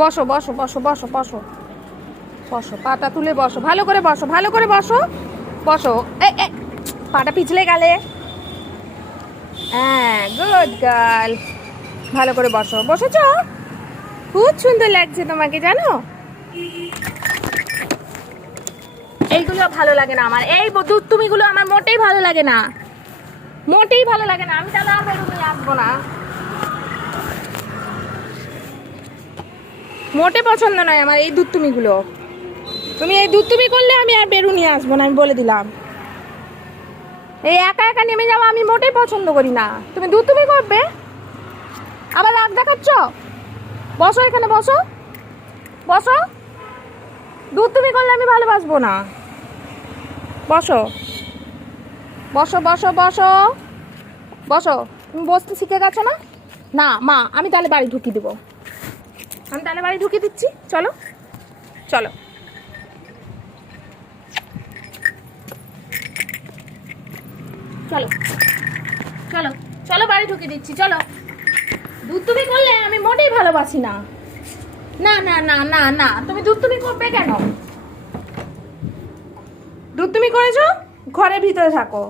বসো বসো বসো বসো বসো বসো, পাটা তুলে বসো, ভালো করে বসো, ভালো করে বসো, বসো। পাটা পিছলে গেলে। হ্যাঁ, গুড গার্ল। ভালো করে বসো। বসেছো? খুব সুন্দর লাগছে তোমাকে, জানো। এইগুলো ভালো লাগে না আমার, এই দুধ তুমিগুলো আমার মোটেই ভালো লাগে না, মোটেই ভালো লাগে না। আমি তাহলে আর বেরুনি আসবো না, মোটে পছন্দ নয় আমার এই দুধ তুমিগুলো। তুমি এই দুধ তুমি করলে আমি আর বেরুনি আসবো না, আমি বলে দিলাম। এই একা একা নেমে যাওয়া আমি মোটেই পছন্দ করি না। তুমি দুধ তুমি করবে, আবার রাগ দেখাচ্ছ। বসো, এখানে বসো, বসো। দুধ তুমি করলে আমি ভালোবাসবো না। বসো বসো বসো বসো বসো। তুমি বসতে শিখে গেছো না? না মা, আমি তাহলে বাড়ি ঢুকিয়ে দেবো, আমি তাহলে বাড়ি ঢুকিয়ে দিচ্ছি। চলো চলো চলো চলো চলো, বাড়ি ঢুকিয়ে দিচ্ছি, চলো। দুধ তুমি করলে আমি মোটেই ভালোবাসি না। না না না না না, তুমি দুধ তুমি করবে কেন? দুধ তুমি করেছো, ঘরের ভিতরে থাকো।